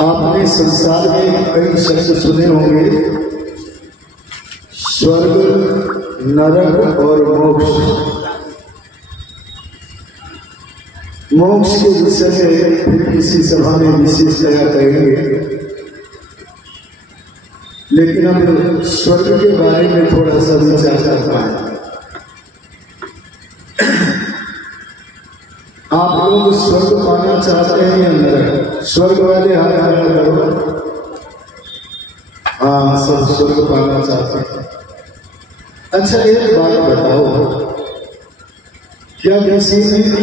आपने संसार में कई शब्द सुने होंगे, स्वर्ग, नरक और मोक्ष। मोक्ष के विषय में फिर किसी सभा में विशेषतया कहेंगे, लेकिन हम स्वर्ग के बारे में थोड़ा सा विचार करते हैं। आप लोग स्वर्ग पाना चाहते हैं या नरक? स्वर्ग वाले हाथ खड़ा करो। हाँ, सब स्वर्ग पाना चाहते हैं। अच्छा, एक बात बताओ, क्या किसी ने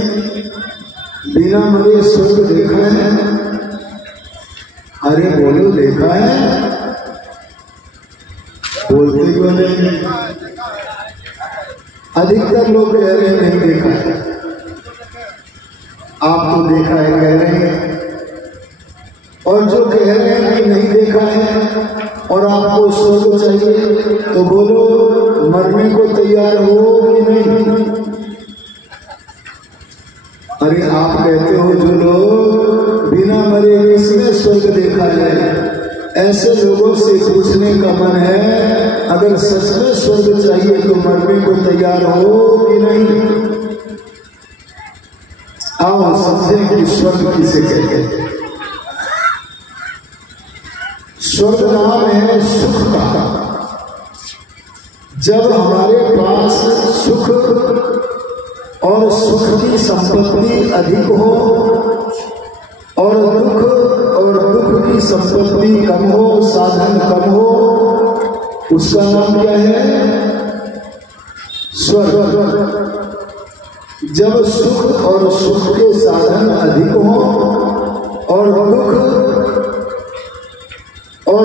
बिना मरे स्वर्ग देखा है? अरे बोलो, देखा है? बोलते क्यों नहीं? अधिकतर लोग कह रहे हैं नहीं देखा है। आप तो देखा है कह रहे हैं, और जो कह रहे हैं कि नहीं देखा है और आपको स्वर्ग चाहिए, तो बोलो मरने को तैयार हो कि नहीं? अरे आप कहते हो जो लोग बिना मरे किसने स्वर्ग देखा है, ऐसे लोगों से पूछने का मन है, अगर सच में स्वर्ग चाहिए तो मरने को तैयार हो कि नहीं? आओ समझें कि स्वर्ग किसे कहते हैं। स्वर्ग नाम है सुख का। जब हमारे पास सुख और सुख की संपत्ति अधिक हो और दुख की संपत्ति कम हो, साधन कम हो, उसका नाम क्या है? स्वर्ग। जब सुख और सुख के साधन अधिक हो और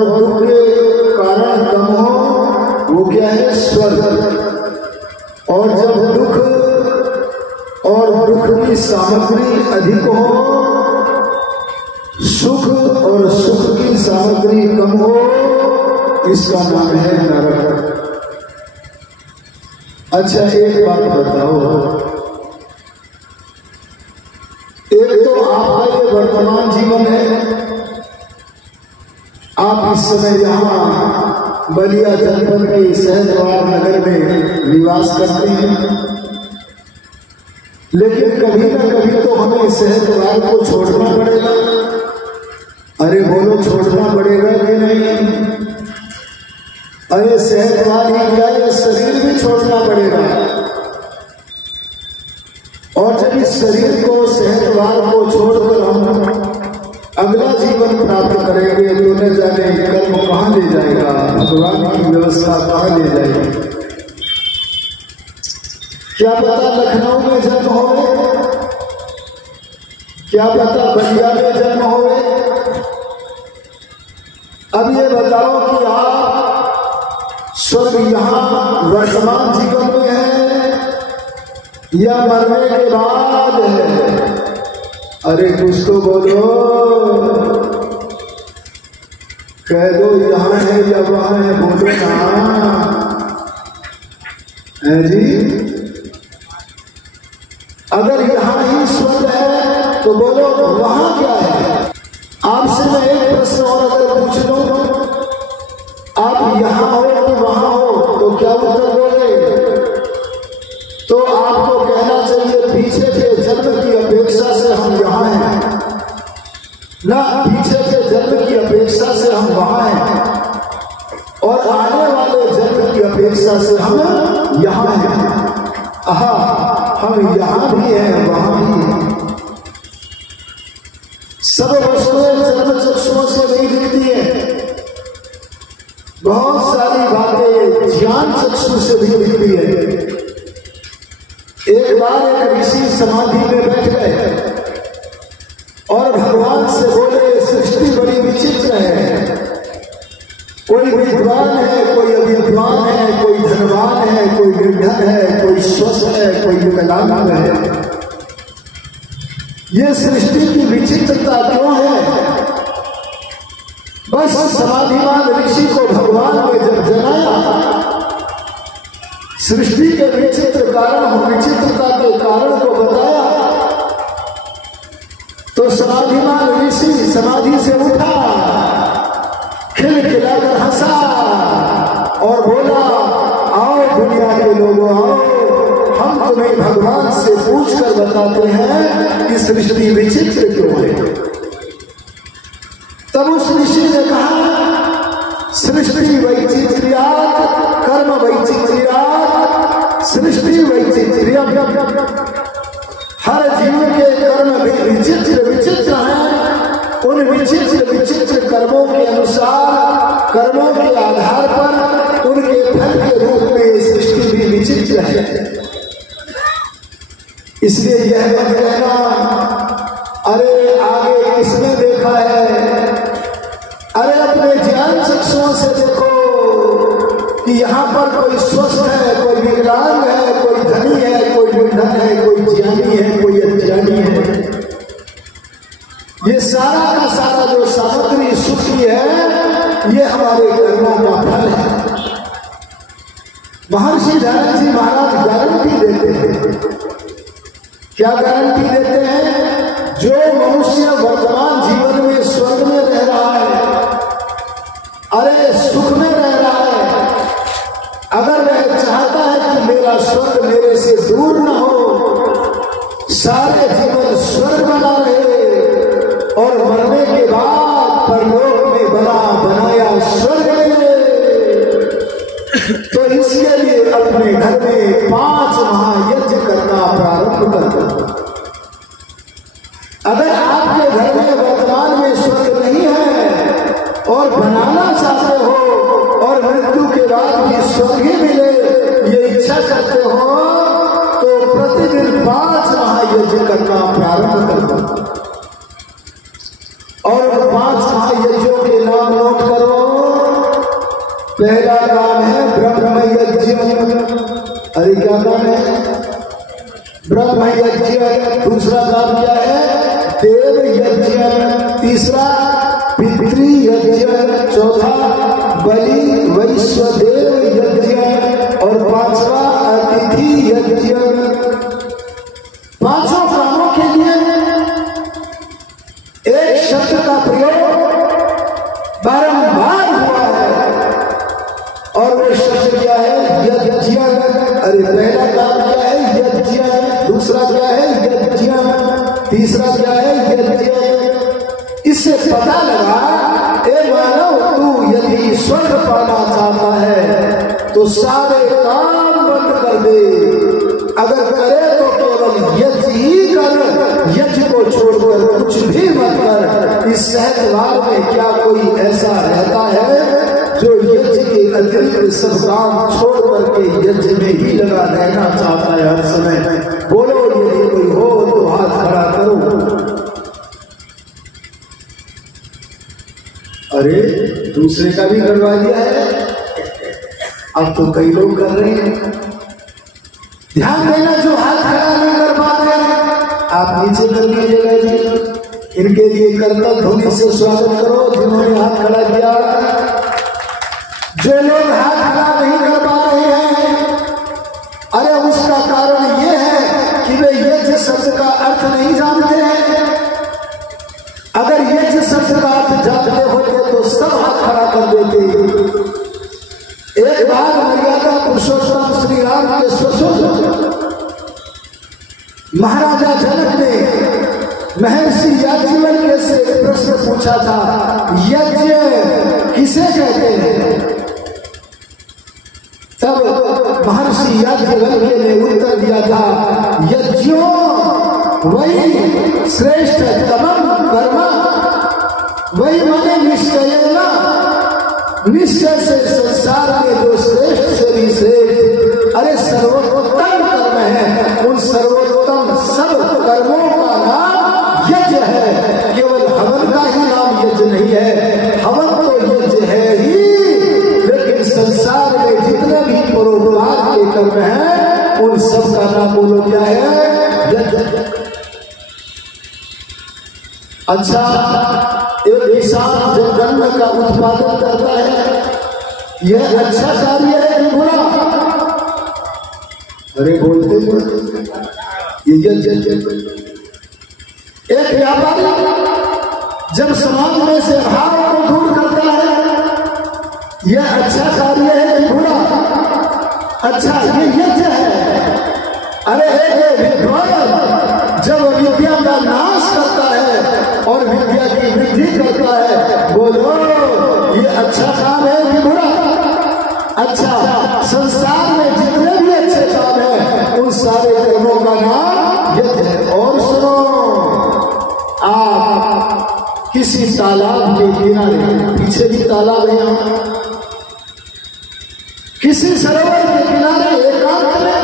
दुख के कारण कम हो, वो क्या है? स्वर्ग। और जब दुख की सामग्री अधिक हो, सुख और सुख की सामग्री कम हो, इसका नाम है नरक। अच्छा, एक बात बताओ, एक तो आपका ये वर्तमान जीवन है, आप इस समय यहाँ बलिया जनपद के सहजवार नगर में निवास करते हैं, लेकिन कभी ना कभी तो हमें सहजवार को छोड़ना पड़ेगा। अरे बोलो, छोड़ना पड़ेगा कि नहीं? अरे सहजवार ही क्या, ये शरीर भी छोड़ना पड़ेगा। और जब इस शरीर को, सहजवार को छोड़कर हम अगला जीवन प्राप्त करेंगे, तो न जाने कर्म कहाँ ले जाएगा, भगवान की व्यवस्था कहाँ ले जाएगी। क्या पता लखनऊ में जन्म होवे, क्या पता बलिया में जन्म होवे। अब ये बताओ कि आप स्वर्ग यहाँ वर्तमान जीवन में है या मरने के बाद है? अरे कुछ तो बोलो, कह दो यहाँ है या वहां है, बोलो ना। है जी? अगर यहाँ ही स्वर्ग है तो बोलो वहां क्या है? आपसे मैं एक प्रश्न और अगर पूछ लूं, आप यहाँ हो कि वहां हो, तो क्या उत्तर दोगे? तो आपको कहना चाहिए पीछे के जन्म की अपेक्षा से हम यहाँ हैं, ना पीछे के जन्म की अपेक्षा से हम वहां हैं, और आने वाले जन्म की अपेक्षा से हम यहाँ हैं। आहा, हम यहाँ भी हैं, वहां भी हैं। सब वस्तुएं जन्म चक्षुओं से नहीं दिखती है, बहुत सारी बातें ज्ञान चक्षु से भी दिखती है। एक बार एक ऋषि समाधि में बैठ गए और भगवान से बोले, सृष्टि बड़ी विचित्र है, कोई विद्वान है, कोई अविद्वान है, कोई धनवान है, कोई निर्धन है, कोई स्वस्थ है, कोई विकलांग है। ये सृष्टि की विचित्रता क्यों है? बस समाधिमान ऋषि को भगवान ने जब जनाया, सृष्टि के विचित्रता के कारण को बताया, तो समाधिमान ऋषि समाधि से उठा अपने भगवान से पूछकर बताते हैं कि सृष्टि विचित्र क्यों है। तब उस ऋषि ने कहा सृष्टि वैचित्र्यात् कर्म वैचित्र्यात् सृष्टि वैचित्र्यम्। हर जीव के कर्म भी विचित्र विचित्र हैं। उन विचित्र विचित्र कर्मों के अनुसार, कर्मों के आधार पर उनके फल के रूप में सृष्टि भी विचित्र है। इसलिए यह मत कहना अरे आगे किसने देखा है, अरे अपने ज्ञान चक्षुओं से देखो कि यहाँ पर कोई स्वस्थ है, कोई विकलांग है, कोई धनी है, कोई निर्धन है, कोई ज्ञानी है, कोई अज्ञानी है। ये सारा का सारा जो सामग्री सुख की है ये हमारे कर्मों का फल है। महर्षि दयानंद जी महाराज गारंटी देते हैं। क्या गारंटी देते हैं? जो मनुष्य वर्तमान जीवन में स्वर्ग में रह रहा है, अरे सुख में रह रहा है, अगर वह चाहता है कि मेरा स्वर्ग मेरे से दूर न हो, सारे जीवन स्वर्ग बना रहे और मरने के बाद परलोक में बना बनाया स्वर्ग मिले, तो इसके लिए अपने घर में 5 महायज्ञ करना प्रारंभ कर दो। अगर आपके घर में वर्तमान में स्वर्ग नहीं है और बनाना चाहते हो और मृत्यु के बाद भी स्वर्ग ही मिले ये इच्छा करते हो, तो प्रतिदिन 5 महायज्ञ करना प्रारंभ कर दो। और 5 महायज्ञों के नाम नोट करो। पहला काम है ब्रह्म यज्ञ। अरे क्या काम है? ब्रह्म यज्ञ। दूसरा काम क्या है? देव यज्ञ। तीसरा पितृ यज्ञ। चौथा बलि वैश्वदेव यज्ञ। और 5वां अतिथि यज्ञ। 5 कामों के लिए एक शब्द का प्रयोग बारंबार हुआ है और वो शब्द क्या है? यज्ञ। अरे पहला काम क्या है? यज्ञ। दूसरा क्या है? यज्ञ। तीसरा क्या है? यज्ञ। इससे पता लगा ए मानव, तू यदि स्वर्ग पाना चाहता है तो सारे काम बंद कर दे। अगर करे तो केवल यज्ञ ही कर, यज्ञ को छोड़कर कुछ भी मत कर। इस सहजवार में क्या कोई ऐसा रहता है जो यज्ञ के अतिरिक्त सब काम छोड़ करके यज्ञ में ही लगा रहना चाहता है हर समय? बोलो यदि कोई हो तो हाथ खड़ा करो। अरे दूसरे का भी करवा दिया है, अब तो कई लोग कर रहे हैं। ध्यान देना, जो हाथ खड़ा नहीं कर पा रहे हैं आप नीचे कर लीजिएगा जी। इनके लिए करतब ध्वनि से स्वागत करो जिन्होंने हाथ खड़ा किया। जो लोग हाथ खड़ा नहीं कर पा रहे हैं, अरे उसका कारण ये है कि वे यज्ञ शब्द का अर्थ नहीं जानते हैं। अगर यज्ञ शब्द का अर्थ जानते होते तो सब हाथ खड़ा कर देते। एक बार मर्यादा पुरुषोत्तम श्री राम के ससुर महाराजा जनक ने महर्षि याज्ञवल्क्य से प्रश्न पूछा था, यज्ञ किसे कहते हैं? तब महर्षि याज्ञवल्क्य ने उत्तर दिया था, यज्ञो वही श्रेष्ठ तमम कर्म, वही माने निश्चय ना, निश्चय से संसार में जो श्रेष्ठ से भी श्रेष्ठ, अरे सर्वोत्तम कर्म है। उन सर्वोत्तम सब कर्मों का नाम यज्ञ है। केवल हवन का ही नाम यज्ञ नहीं है। हवन तो यज्ञ है ही, लेकिन संसार में जितने भी परोपकार के कर्म हैं उन सब का नाम बोलो क्या है? यज्ञ। अच्छा, एक किसान जब अन्न का उत्पादन करता है, यह अच्छा कार्य है कि बुरा? अरे बोलते ये एक व्यापारी जब समाज में से भाव को दूर करता है, यह अच्छा कार्य है कि बुरा? अच्छा, ये यज्ञ है। अरे एक विद्वान जब विद्या का नाश करता है और विद्या की वृद्धि करता है, बोलो ये अच्छा काम है कि बुरा? अच्छा, संसार में जितने भी अच्छे काम है उन सारे कर्मों का नाम यज्ञ है। और सुनो, आप किसी तालाब के किनारे, पीछे भी तालाब है यहाँ, किसी सरोवर के किनारे एकांत में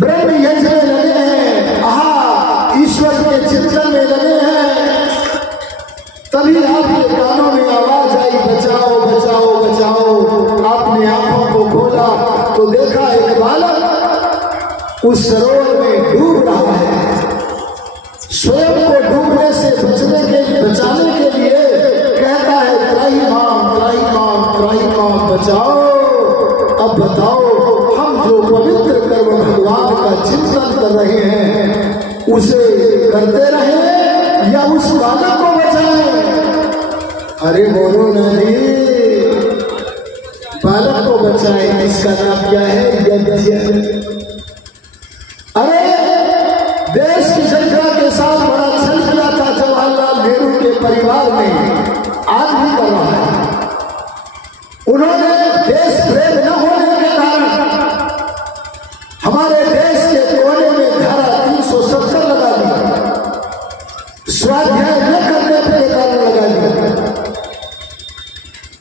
ब्रह्म यज्ञ में लगे हैं, आहा ईश्वर के चिंतन में लगे हैं, तभी आपके कानों में आवाज आई, बचाओ बचाओ बचाओ। आपने आंखों को खोला तो देखा एक बालक उस सरोवर में डूब रहा है। स्वयं को डूबने से बचाने के लिए कहता है, त्राही मां त्राही मां त्राही मां बचाओ। अब बताओ, हम जो पवित्र कर्म भगवान का चिंतन कर रहे हैं उसे करते रहे या उस बालक को बचाएं? अरे बोलो नहीं, बालक को बचाएं। इसका नाम क्या है? यज्ञ। अरे देश की जनता के साथ बड़ा छल किया था जवाहरलाल नेहरू के परिवार ने, आज भी कर रहा है। उन्होंने देश प्रेम न होने के कारण हमारे देश के कोने में धारा 370 लगा दी, स्वाध्याय न करने के कारण लगा दिया।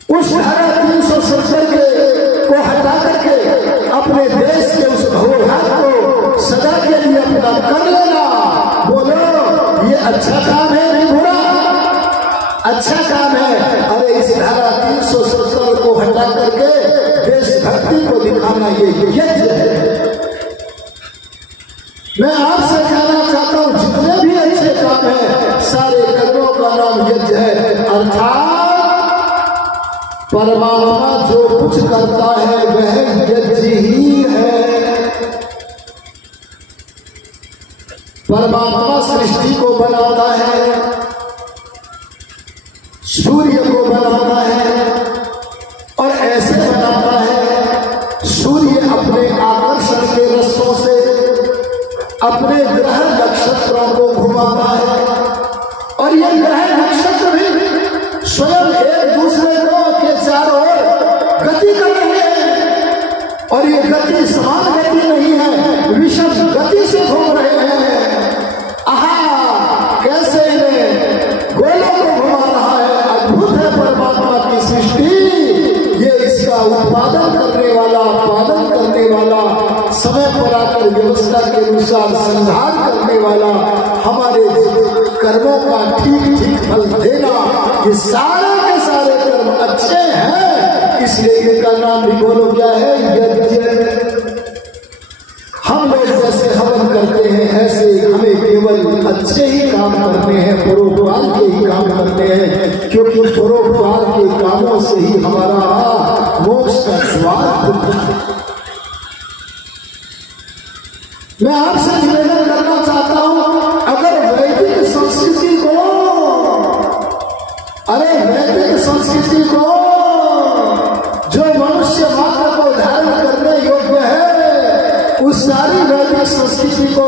उस धारा 370 को हटा करके अपने देश के उस भवघात को सदा के लिए अपना कर लेना। बोलो ये अच्छा काम है कि बुरा? अच्छा काम है। अरे इस धारा 370 को हटा करके देशभक्ति को दिखाना ये यज्ञ है। मैं आपसे कहना चाहता हूं, जितने भी अच्छे काम है सारे कर्मों का नाम यज्ञ है। अर्थात परमात्मा जो कुछ करता है वह यज्ञ ही है। परमात्मा सृष्टि को बनाता है, सूर्य को बनाता है और ऐसे बनाता है सूर्य अपने आकर्षण के रस्सों से अपने ग्रह नक्षत्रों को घुमाता है और ये ग्रह नक्षत्र भी स्वयं एक दूसरे को के चारों ओर गति कर रहे हैं और ये गति समान गति नहीं है, विषम गति से घूम रहे हैं। आहा, कैसे इन्हें गोलों को घुमा रहा है। अद्भुत है परमात्मा की सृष्टि। ये इसका उत्पादन करने वाला, पालन करने वाला, समय पर आकर व्यवस्था के अनुसार संहार करने वाला, हमारे कर्मों का ठीक ठीक फल देना, ये सारे के सारे कर्म अच्छे हैं। इसलिए इनका नाम भी बोलो क्या है? यज्ञ। हम लोग जैसे हवन करते हैं ऐसे हमें केवल अच्छे ही काम करने हैं, परोपकार के ही काम करने हैं, क्योंकि परोपकार के कामों से ही हमारा मोक्ष का द्वार खुलता है। मैं आपसे निवेदन करना चाहता हूं, अगर वैदिक संस्कृति को, अरे वैदिक संस्कृति को जो मनुष्य मात्र को धारण करने योग्य है, उस सारी वैदिक संस्कृति को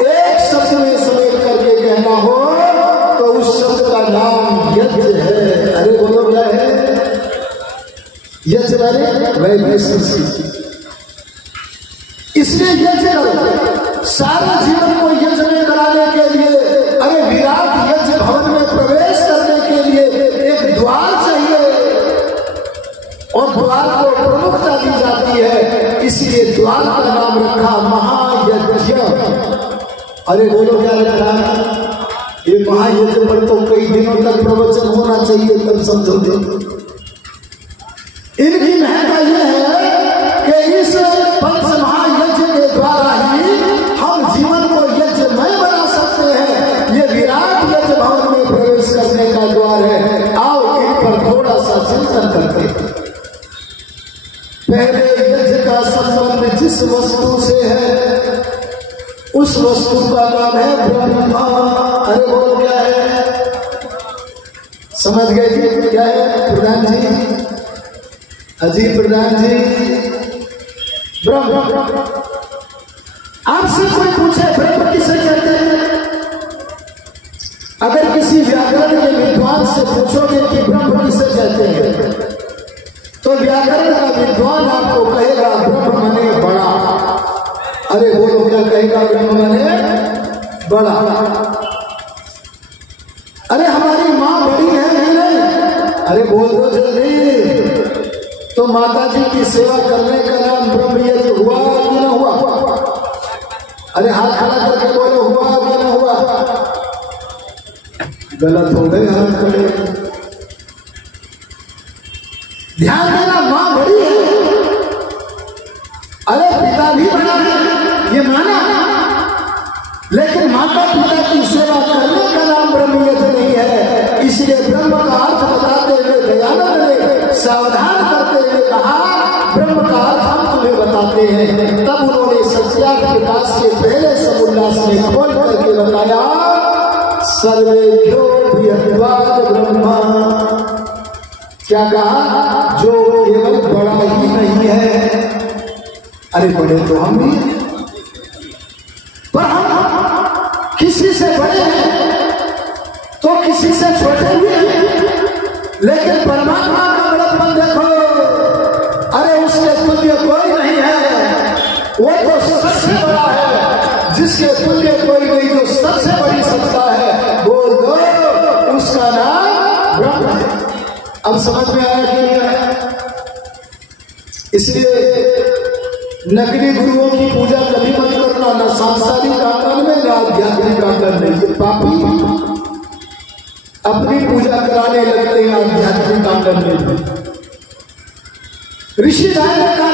एक शब्द में समेट करके कहना हो तो उस शब्द का नाम यज्ञ है। अरे बोलो क्या है? यज्ञ माने वैदिक संस्कृति। इसलिए यज्ञ करो, सारा जीवन को यज्ञ में कराने के लिए, अरे विराट यज्ञ भवन में प्रवेश करने के लिए एक द्वार चाहिए और द्वार को प्रमुखता दी जाती है, इसलिए द्वार का नाम रखा महायज्ञ। अरे बोलो क्या रखा? ये महायज्ञ पर तो कई दिनों तक प्रवचन होना चाहिए, तब समझोगे। इनकी महत्ता यह है कि इस पंच महायज्ञ के द्वारा ही हम जीवन को यज्ञमय बना सकते हैं। ये विराट यज्ञ भवन में प्रवेश करने का द्वार है। आओ इन पर थोड़ा सा चिंतन करते हैं। पहले यज्ञ का संबंध जिस वस्तु से है उस वस्तु का नाम है ब्रह्मा। अरे बोलो क्या है? समझ गए जी? क्या है प्रधान जी? अजीत प्रधान जी, ब्रह्म आपसे कोई पूछे ब्रह्म किसे कहते हैं, अगर किसी व्याकरण के विद्वान से पूछोगे कि ब्रह्म किसे कहते हैं, तो व्याकरण का विद्वान आपको कहेगा ब्रह्म माने बड़ा। अरे बोलो क्या कहेगा, ब्रह्म माने बड़ा। अरे हमारी माँ बड़ी है, नहीं, अरे बोल दो जल्दी। तो माता जी की सेवा करने का नाम ब्रह्म यज्ञ हुआ कि ना हुआ? अरे हाथ खड़ा करके बोलो, हुआ कि ना हुआ? गलत हो गए हाथ खड़े। ध्यान देना, मां बड़ी है, अरे पिता भी बड़ा है, ये माना, लेकिन माता पिता की सेवा करने का नाम ब्रह्म यज्ञ नहीं है। इसलिए ब्रह्म का अर्थ बताते हुए दयानंद ने सावधान करते हुए कहा, ब्रह्म का अर्थ हम तुम्हें बताते हैं। तब उन्होंने सत्यार्थ विकास के पहले समुल्लास में खोल करके बताया, सर्वेभ्यो बृहद्वाद ब्रह्मा। क्या कहा? जो केवल बड़ा ही नहीं है। अरे बड़े तो हम भी, पर हम किसी से बड़े हैं तो किसी से छोटे भी हैं, लेकिन परमात्मा का बड़प्पन देखो, अरे उसके तुल्य कोई नहीं है, वो तो सबसे बड़ा है, जिसके तुल्य कोई नहीं, जो सबसे बड़ी सत्ता है, बोल दो उसका नाम ब्रह्म है। अब समझ में आया कि नहीं आया? इसलिए नकली गुरुओं की पूजा कभी मत करना, न सांसारिक आंगन में, न आध्यात्मिक आंगन में। ये पापी अपनी पूजा कराने लगते हैं आध्यात्मिक आंगन में। ऋषिदान ने कहा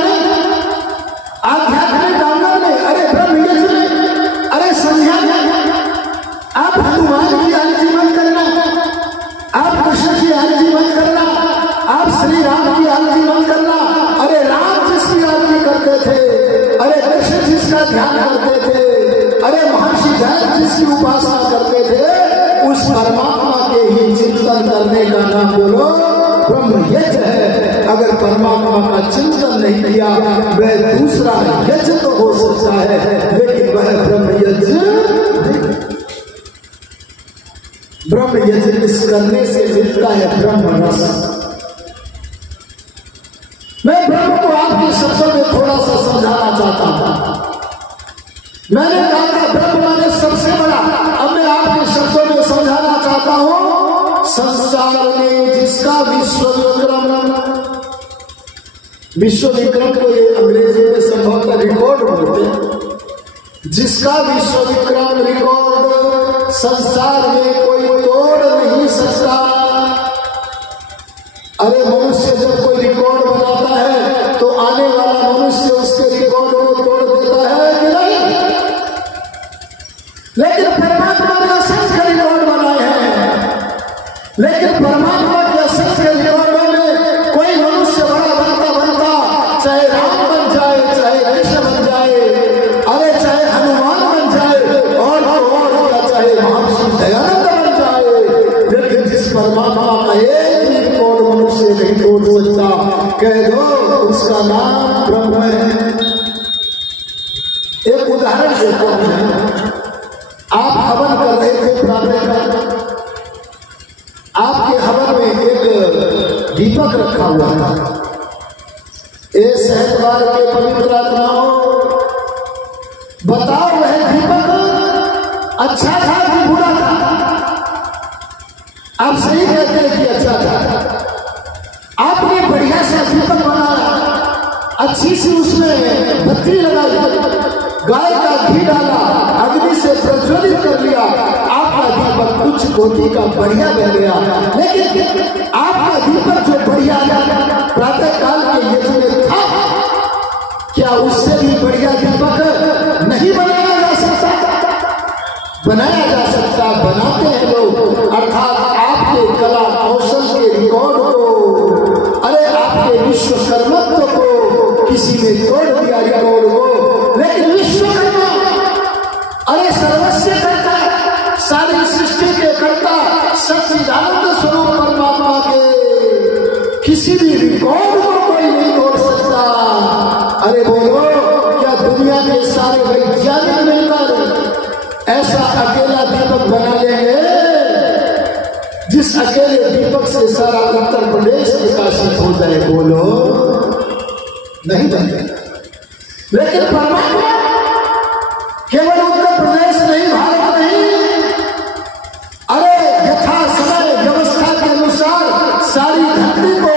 आध्यात्मिक आंगन में, अरे ब्रह्म यज्ञ में, अरे संध्या में आप हनुमान की आरती मत करना, आप कृष्ण की आरती मत करना, आप श्री राम की आरती मत करना। अरे राम जिसकी आरती करते थे, अरे कृष्ण जिसका ध्यान करते थे, अरे महर्षि ध्यान जिसकी उपासना करते थे, उस परमात्मा के ही चिंतन करने का नाम बोलो ब्रह्म यज्ञ है। अगर परमात्मा का चिंतन नहीं किया, वह दूसरा यज्ञ तो हो सकता है, लेकिन वह ब्रह्म यज्ञ नहीं। ब्रह्म यज्ञ इस करने से मिलता है ब्रह्म रस। मैं ब्रह्म को आपके शब्दों में थोड़ा सा समझाना चाहता हूं। मैंने कहा था ब्रह्म माने सबसे बड़ा, अब मैं आपके शब्दों में समझाना चाहता हूं। संसार में जिसका विश्व विक्रम को ये अंग्रेजी में संभवतः रिकॉर्ड बोलते हैं, जिसका विश्व विक्रम रिकॉर्ड संसार में कोई तोड़ नहीं सकता। अरे मनुष्य जब कोई रिकॉर्ड बनाता है तो आने वाला मनुष्य उसके रिकॉर्ड को तोड़ देता है कि नहीं? लेकिन परमात्मा ने असंख्य रिकॉर्ड बनाए हैं, लेकिन परमात्मा के असंख्य रिकॉर्डों में कोई मनुष्य बड़ा बनता चाहे राम बन जाए, चाहे कृष्ण बन जाए, अरे चाहे हनुमान बन जाए, और क्या चाहे महर्षि दयानंद बन जाए, लेकिन जिस परमात्मा का एक भी रिकॉर्ड मनुष्य नहीं तोड़ सकता, कह दो उसका नाम ब्रह्म है। एक उदाहरण देता हूं। आप हवन कर रहे थे प्रातः काल, आपके हवन में एक दीपक रखा हुआ था। ए सहतवार के पवित्र आत्माओं, बताओ वह दीपक अच्छा था कि बुरा था? आप सही कहते हैं कि अच्छा था। आपने बढ़िया सा दीपक बनाया, अच्छी सी उसमें बत्ती लगाई, गाय का घी डाला, अग्नि से प्रज्वलित कर लिया, आपका दीपक कुछ कोटि का बढ़िया बन गया। लेकिन आपका दीपक जो बढ़िया प्रातः काल के यज्ञ में था, क्या उससे भी बढ़िया दीपक नहीं बनाया जा सकता? बनाया जा सकता, बनाते हैं लोग, अर्थात आपके कला कौशल के रिकॉर्ड को, अरे आपके विश्वकर्मत्व को किसी ने तोड़ दिया रिकॉर्ड को। लेकिन विश्वकर्मा, अरे सर्वस्व करता, सारी सृष्टि के कर्ता, सच्चिदानंद स्वरूप परमात्मा के किसी भी रिकॉर्ड को कोई नहीं तोड़ सकता। अरे बोलो, क्या दुनिया के सारे वैज्ञानिक ऐसा अकेला दीपक बना लेंगे जिस अकेले दीपक से सारा उत्तर प्रदेश प्रकाशित हो जाए। बोलो नहीं बनेगा। लेकिन परमात्मा केवल उत्तर प्रदेश नहीं, भारत नहीं, अरे यथा समय व्यवस्था के अनुसार सारी धरती को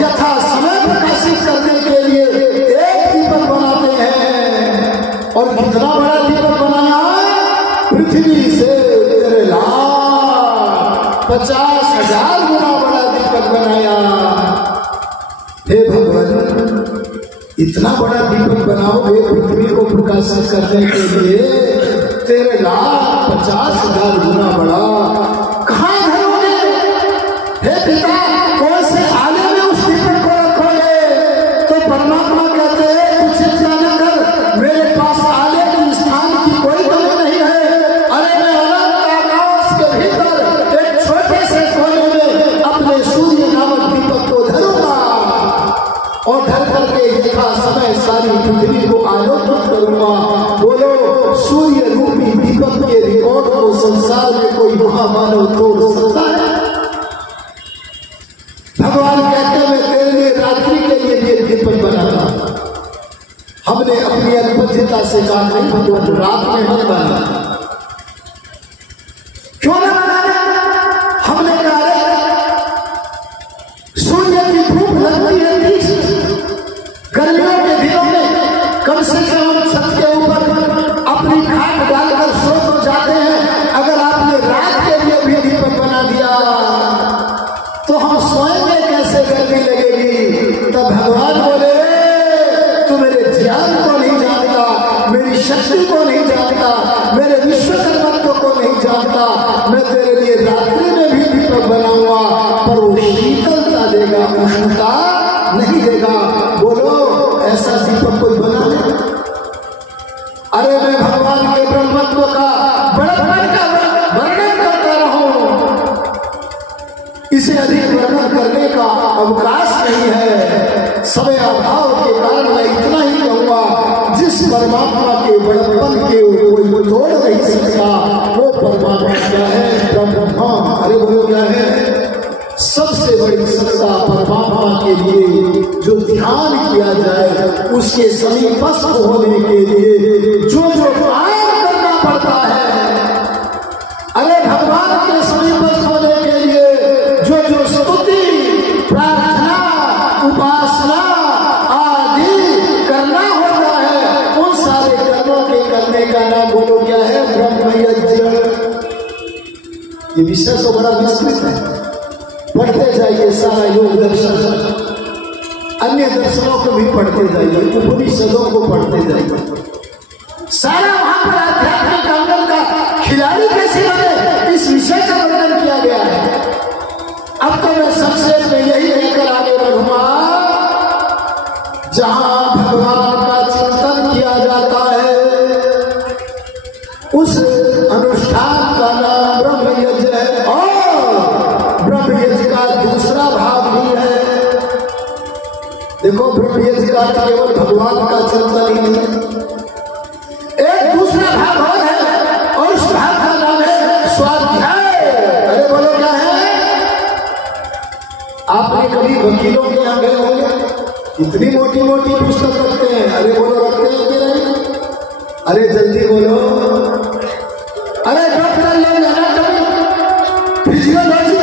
यथा समय प्रकाशित करने के लिए एक दीपक बनाते हैं। और कितना बड़ा दीपक बनाया? पृथ्वी से 50,000 गुना बड़ा दीपक बनाया। हे भगवान, इतना बड़ा दीपक बनाओगे पृथ्वी को प्रकाशित करने के लिए, 13,50,000 गुना बड़ा कहां धरोगे? हे पिता, कौन से आले में उस दीपक को रखोगे? तो परमात्मा कहते हैं तू चिंता न कर, मेरे पास आले के स्थान की कोई कमी नहीं है। अरे मैं अनंत आकाश के भीतर एक छोटे से कोने में अपने सूर्य नामक दीपक को धरूंगा और धर करके यथा समय सारी पृथ्वी को आलोकित करूंगा। बोलो, सूर्य रूपी दीपक के रिकॉर्ड को संसार में कोई महामानव तोड़ सकता है? भगवान कहते हैं मैं तेरे लिए रात्रि के लिए ये दीपक बनाता। हमने अपनी अल्पज्यता से कहा नहीं भगवान रात में मत बना। क्यों ना बनाना? हमने कहा सूर्य की धूप लगती है, गर्मियों के दिनों में कम से कम छत के ऊपर अपनी खाट डालकर सो तो जाते हैं। अगर आपने रात के लिए भी दीपक बना दिया तो हम सोएंगे कैसे? गर्मी लगेगी। तब भगवान बोले तू मेरे ज्ञान को नहीं जानता, मेरी शक्ति को नहीं जानता, मेरे विश्वकर्मत्व को नहीं जानता। मैं तेरे लिए रात्रि में भी दीपक बनाऊंगा, पर वो शीतलता देगा, उष्णता नहीं देगा। बोलो, ऐसा दीपक कोई बना ले? अरे मैं भगवान के ब्रह्मत्व का बड़प्पन का वर्णन करता रहूं, इसे अधिक वर्णन करने का अवकाश नहीं है। समय अभाव के कारण मैं इतना ही कहूंगा, जिस परमात्मा के बड़प्पन के कोई तोड़ नहीं सकता, वो परमात्मा क्या है? ब्रह्मा। अरे बोलो क्या है? सबसे बड़ी सत्ता परमात्मा के लिए जो ध्यान किया जाए, उसके समीपस्थ होने के लिए जो पालन करना पड़ता है। अरे भगवान के समीपस्थ होने के लिए जो स्तुति, प्रार्थना, उपासना आदि करना होता है, उन सारे कर्मों के करने का नाम बोलो क्या है? ब्रह्म यज्ञ। ये विषय तो बड़ा विस्तृत है, पढ़ते जाइए सारा योग दर्शन, अन्य दर्शनों को भी पढ़ते जाइए, उपनिषदों को पढ़ते जाइए। सारा वहां पर आध्यात्मिक आंगन का खिलाड़ी कैसे बने, इस विषय का वर्णन किया गया है। अब तो मैं संक्षेप में यही लेकर आगे बढ़ूंगा, जहां भगवान का चिंतन किया जाता है उस अनुष्ठान का नाम ब्रह्म यज्ञ है। और ब्रह्म यज्ञ का दूसरा भाग भी है। देखो, ब्रह्म यज्ञ का केवल भगवान का चिंतन ही नहीं, एक दूसरा भाग और है, और उस भाग का नाम है स्वाध्याय। अरे बोलो क्या है? आपने कभी वकीलों के यहाँ गए होंगे, इतनी मोटी मोटी पुस्तक रखते हैं। अरे बोलो, रखते हैं कि नहीं? अरे जल्दी बोलो। अरे डॉक्टर लोग एनाटॉमी, फिजियोलॉजी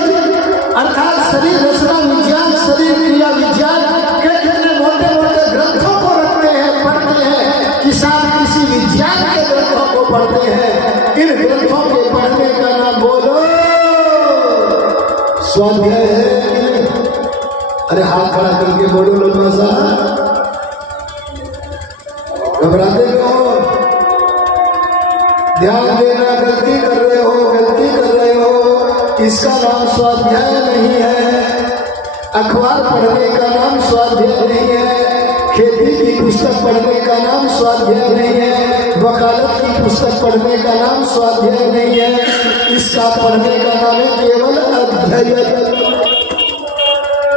अर्थात शरीर रचना विज्ञान, शरीर क्रिया विज्ञान के कितने मोटे मोटे ग्रंथों को रखते हैं, पढ़ते हैं। किसान किसी विज्ञान के ग्रंथों को पढ़ते हैं। इन ग्रंथों के पढ़ने का नाम बोलो स्वाध्याय है। अरे हाथ खड़ा करके बोलो लंबा सा, घबराते क्यों? ध्यान देना, गलती कर रहे हो, गलती कर रहे हो। इसका नाम स्वाध्याय नहीं है। अखबार पढ़ने का नाम स्वाध्याय नहीं है। खेती की पुस्तक पढ़ने का नाम स्वाध्याय नहीं है। वकालत की पुस्तक पढ़ने का नाम स्वाध्याय नहीं है। इसका पढ़ने का नाम है केवल अध्ययन।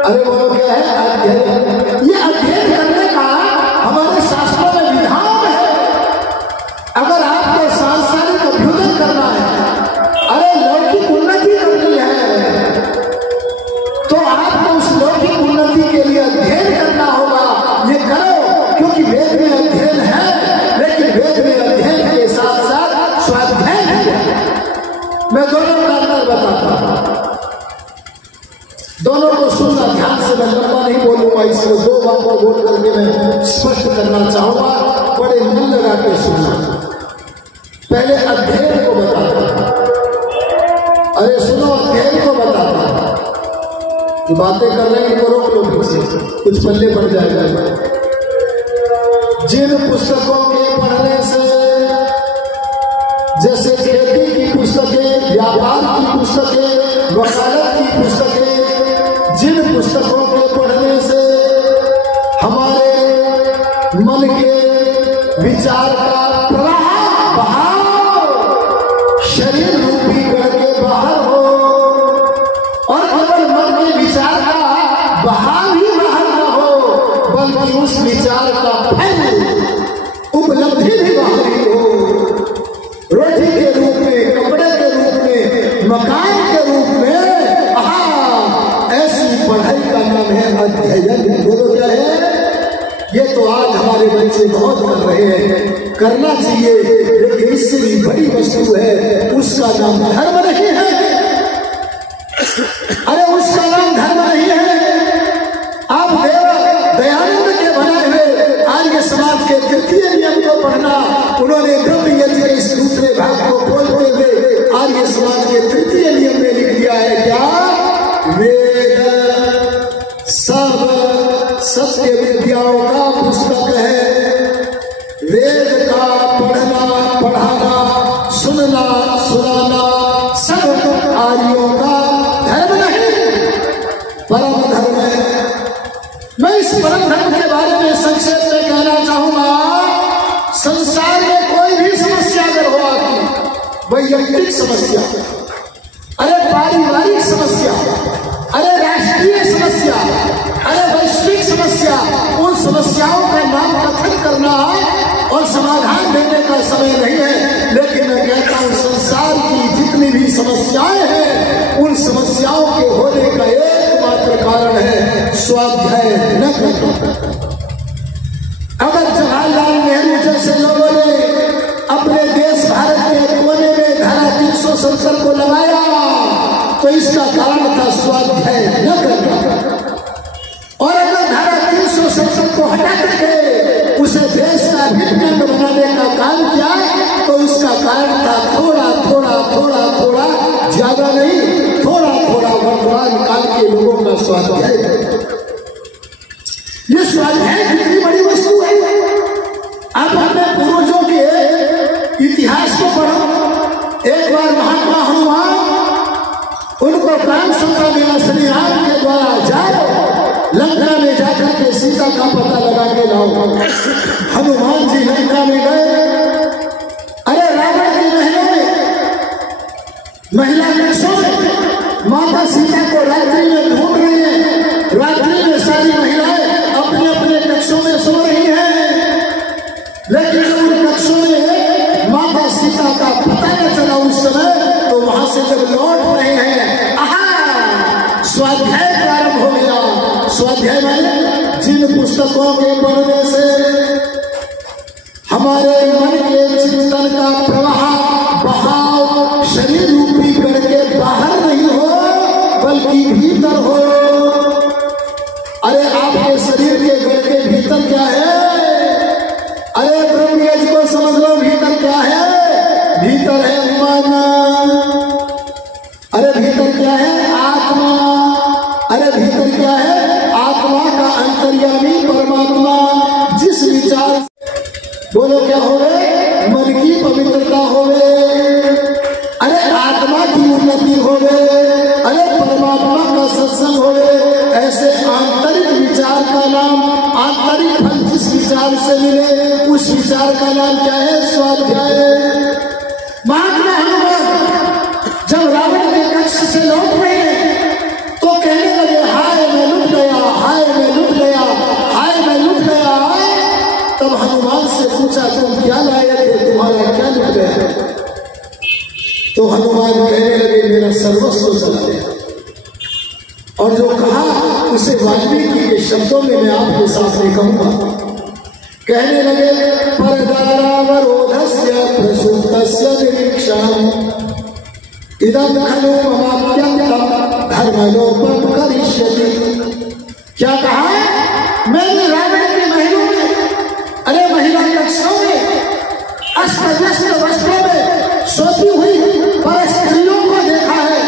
अरे बोलो क्या है? अध्ययन। ये अध्ययन करने का हमारे शास्त्रों में विधान है। अगर आपको सांसारिक अभ्युदय मैं दोनों का अंतर बताता हूं, दोनों को सुनना ध्यान से। मैं लंबा नहीं बोलूंगा, इसको दो बातों बोल करके मैं स्पष्ट करना चाहूंगा, बड़े मन लगा के सुनना। पहले अध्ययन को बताता हूं, अरे सुनो, अध्ययन को बताता हूं। बातें कर रहे हैं, रोक लो पीछे, कुछ पल्ले पड़ जाएगा। जिन पुस्तकों के पढ़ने से, जैसे खेती की पुस्तकें, व्यापार की पुस्तकें, वकालत की पुस्तकें, जिन पुस्तकों के पढ़ने से हमारे मन के विचार का प्रवाह बहाव शरीर रूपी गढ़ के बाहर हो, और केवल मन के विचार का बहाव ही बाहर न हो, बल्कि उस विचार का फल उपलब्धि भी बाहरी हो, रोटी के रूप में, कपड़े के रूप में, मकान के रूप में। ऐसी पढ़ाई का नाम है अध्ययन। बोलो क्या है? ये तो आज हमारे बच्चे बहुत कर रहे हैं, करना चाहिए, लेकिन इससे भी बड़ी वस्तु है, उसका नाम धर्म नहीं है। अरे उसका नाम धर्म नहीं है। आप दयानंद के बनाए हुए आर्य समाज के तृतीय नियम को पढ़ना, उन्होंने ब्रह्म यज्ञ के इस दूसरे भाग को खोलते हुए आर्य समाज के तृतीय नियम में लिख दिया है क्या? वेद सब सत्य विद्याओं का पुस्तक है। वेद का पढ़ना, पढ़ाना, सुनना, सुनाना सब आर्यों का धर्म नहीं, परम धर्म है। मैं इस परम धर्म के बारे में संक्षेप में कहना चाहूंगा। संसार में कोई भी समस्या अगर हो आपकी, वैयक्तिक समस्या, अरे पारिवारिक समस्या, अरे राष्ट्रीय समस्या, अरे वैश्विक समस्या, उन समस्याओं का नाम कथन करना और समाधान देने का समय नहीं है। लेकिन मैं कहता हूं, संसार की जितनी भी समस्याएं हैं, उन समस्याओं के होने का एकमात्र कारण है स्वाध्याय न करना। अगर जवाहरलाल नेहरू जैसे लोगों ने अपने देश भारत के कोने में धारा 370 को लगाया, तो इसका कारण था स्वाध्याय न करना। और अगर धारा 370 को हटा करके उसे देश का भिन्न बनाने का काम किया, तो उसका कारण था थोड़ा थोड़ा थोड़ा थोड़ा, ज्यादा नहीं, थोड़ा थोड़ा वर्तमान काल के लोगों का स्वाध्याय। ये स्वाध्याय कितनी बड़ी वस्तु है। आप अपने पूर्वजों के इतिहास को पढ़ो। एक बार महात्मा हनुमान, उनको काम सौंपा गया श्री राम के द्वारा, जाओ लंका में जाकर के सीता का पता लगा के लाओ। हनुमान जी लंका में गए। अरे रावण के महलों में, महिला नक्शों में माता सीता को रात्रि में ढूंढ रही है। रात्रि में सारी महिलाएं अपने अपने कक्षों में सो रही हैं, लेकिन उन कक्षों में माता सीता का पता न चला उस समय। तो वहां से जब लौट रहे हैं, आहा, स्वाध्याय प्रारंभ हो गया। स्वाध्याय माने जिन पुस्तकों के पढ़ने से हमारे मन के चिंतन का प्रवाह बहाव शरीर रूपी गढ़ के बाहर नहीं हो, बल्कि भीतर हो। अरे आपके शरीर के गढ़ के भीतर क्या है? अरे ब्रह्म यज्ञ को समझ लो, भीतर क्या है? भीतर है मन। अरे भीतर क्या है? आत्मा। अरे भीतर क्या है? आत्मा का अंतर्यामी परमात्मा। जिस विचार, बोलो क्या होवे? मन की पवित्रता होवे, अरे आत्मा की उन्नति होवे, अरे परमात्मा का सत्संग होवे। ऐसे आंतरिक विचार का नाम, आंतरिक फल जिस विचार से मिले, उस विचार का नाम क्या है? स्वाध्याय। महात्मा हनुमान जब रावण के कक्ष से लौट रहे हैं, तो कहने लगे, हाय मैं लुट गया, हाय मैं लुट गया, हाय मैं लुट गया। तब हनुमान से पूछा, तुम क्या लाए थे, तुम्हारा क्या लुट गया? तो हनुमान कहने लगे, मेरा सर्वस्व चला गया। और जो कहा उसे वाल्मीकि के शब्दों में मैं आपके सामने कहूंगा। कहने लगे, परदारावरोधस्य प्रसुप्तस्य निरीक्षणम् इदं खलु ममाप्यन्तं धर्मलोपं करिष्यति। क्या कहा? मैंने रावण के महलों में, अरे महिला कक्षों में, अस्त व्यस्त वस्त्रों में सोती हुई पर स्त्रियों को देखा है।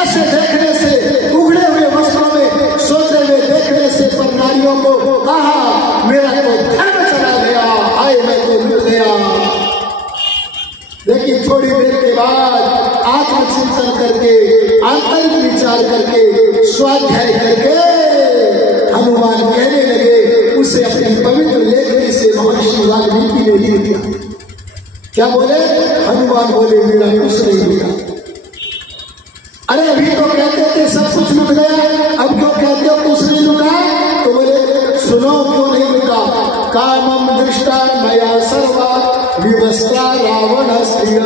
ऐसे देखने से, उगड़े हुए वस्त्रों में सोते हुए देखने से पर नारियों को कहा मेरा तो धर्म चला गया, आए मैं तो लुट गया। लेकिन थोड़ी देर के बाद आत्मचिंतन करके, आंतरिक विचार करके, स्वाध्याय करके हनुमान कहने लगे, उसे अपनी पवित्र लेखनी से महर्षि वाल्मीकि ने लिख दिया। क्या बोले? हनुमान बोले मेरा कुछ नहीं हुआ। अरे अभी तो कहते थे सब कुछ लुट गया, अब क्यों कहते हो कुछ नहीं लुटा? तो बोले सुनो क्यों नहीं लुटा। कामम दृष्टा मया सर्वा विवस्त्रा रावण स्त्रिय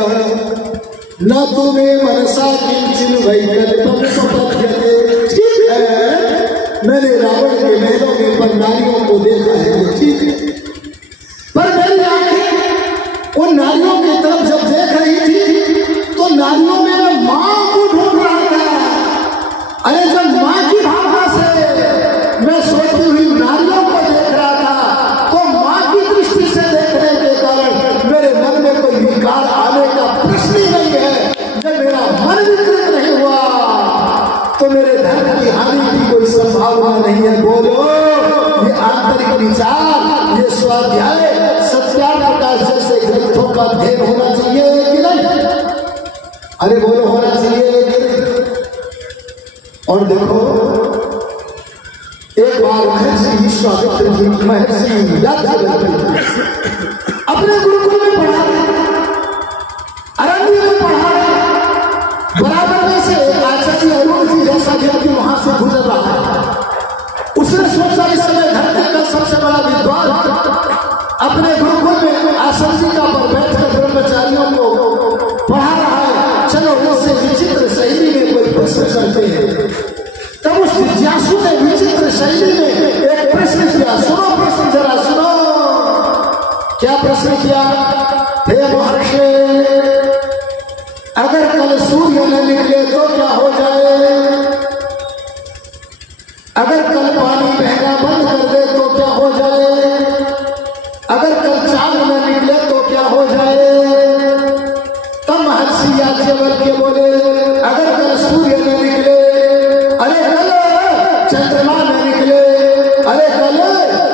न तुम्हें मनसा किंचिन वैकल्पम पपद्यते। ठीक है, मैंने रावण के महलों में पर नारियों को देखा है, ठीक है, पर मेरी आंखें उन नारियों की तरफ जब देख रही थी तो नारियों में मैं मां को ढूंढ रहा था। अरे जब मां की भावना से मैं सोती हुई नारियों को देख रहा था तो मां की दृष्टि से देखने के कारण मेरे मन में कोई विकार आने का प्रश्न ही नहीं है। जब मेरा मन विकृत नहीं हुआ तो मेरे धर्म की हानि की कोई संभावना नहीं है। बोलो, ये आंतरिक विचार, ये स्वाध्याय सत्यार्थ प्रकाश जैसे ग्रंथों का अध्ययन होना चाहिए कि नहीं? अरे बोलो, होना चाहिए कि नहीं? और देखो, एक बार महर्षि विश्वामित्र जी, महर्षि याज्ञवल्क्य अपने गुरुकुल में पढ़ा रहे, अरण्य में पढ़ा रहे, बराबर में से आचार्य अरुण जी जैसा व्यक्ति वहां से गुजर रहा है। उसने सोचा इस समय धरती का सबसे बड़ा विद्वान अपने गुरुकुल में आसंदिका पर बैठकर ब्रह्मचारियों को पढ़ा रहा है, चलो उससे विचित्र शैली में कोई प्रश्न करते हैं। तब उस जिज्ञासु ने विचित्र शैली में एक प्रश्न किया। सुनो प्रश्न, जरा सुनो। क्या प्रश्न किया? हे महर्षि, अगर कल सूर्य न निकले तो क्या हो जाए? अगर कल पानी बहना बंद कर दे तो क्या हो जाए? अगर कल चांद न निकले तो क्या हो जाए? तब महर्षि याज्ञवल्क्य बोले अगर कल सूर्य न निकले, अरे कल चंद्रमा न निकले, अरे कल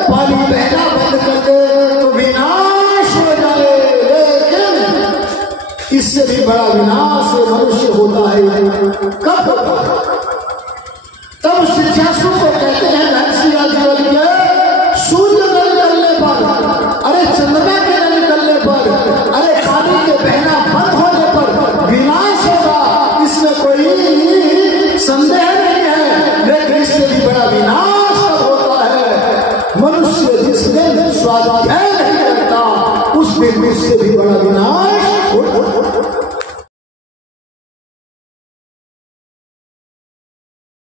पानी बहना बंद कर दे तो विनाश हो जाए। लेकिन इससे भी बड़ा विनाश मनुष्य होता है। कब होता है? तब उस जिज्ञासु को कहते हैं महर्षि याज्ञवल्क्य, सूर्य न निकलने पर, अरे चंद्रमा